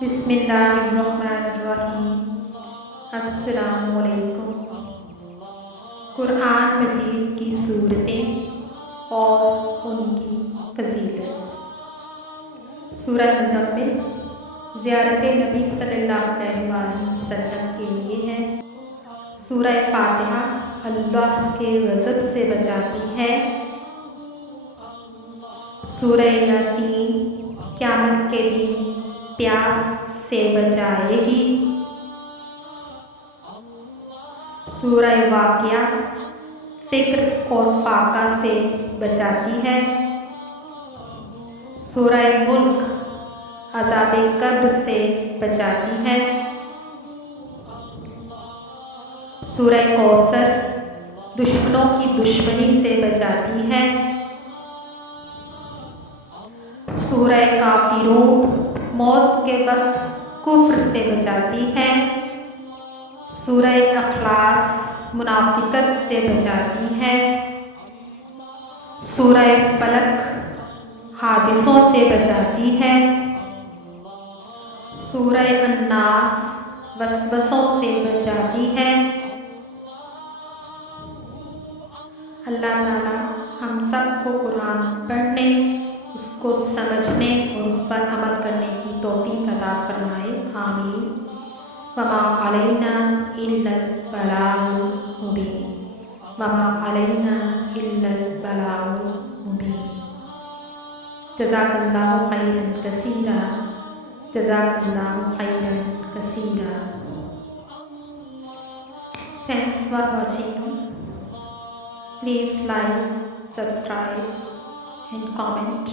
बिस्मिल्लाहिर्रहमानिर्रहीम। अस्सलामु अलैकुम। कुरान मजीद की सूरतें और उनकी फजीलत। सूरह मुज़म्मिल ज़ियारत नबी सल्लल्लाहु अलैहि वसल्लम के लिए है। सूरह फातिहा अल्लाह के गज़ब से बचाती है। सूरह यासीन क़यामत के दिन प्यास से बचाएगी। सूरह वाक़िया फ़िक्र और फाका से बचाती है। सूरह मुल्क अज़ाब कब्र से बचाती है। सूरह कौसर दुश्मनों की दुश्मनी से बचाती है। सूरह काफिरून मौत के वक्त कुफ्र से बचाती है। सूरह अखलास मुनाफिकत से बचाती है। सूरह फलक हादिसों से बचाती है। सूरह अन्नास वसवसों से बचाती है। अल्लाह ताला हम सबको कुरान पढ़ने, उसको समझने और उस पर अमल करने की तौफीक अता फरमाए। आमीन। वमा अलैना इल्लल बलागुल मुबीन। वमा अलैना इल्लल बलागुल मुबीन। जज़ाकल्लाहु खैरन कसीरा। जज़ाकल्लाहु खैरन कसीरा। Thanks for watching. Please like, subscribe and comment.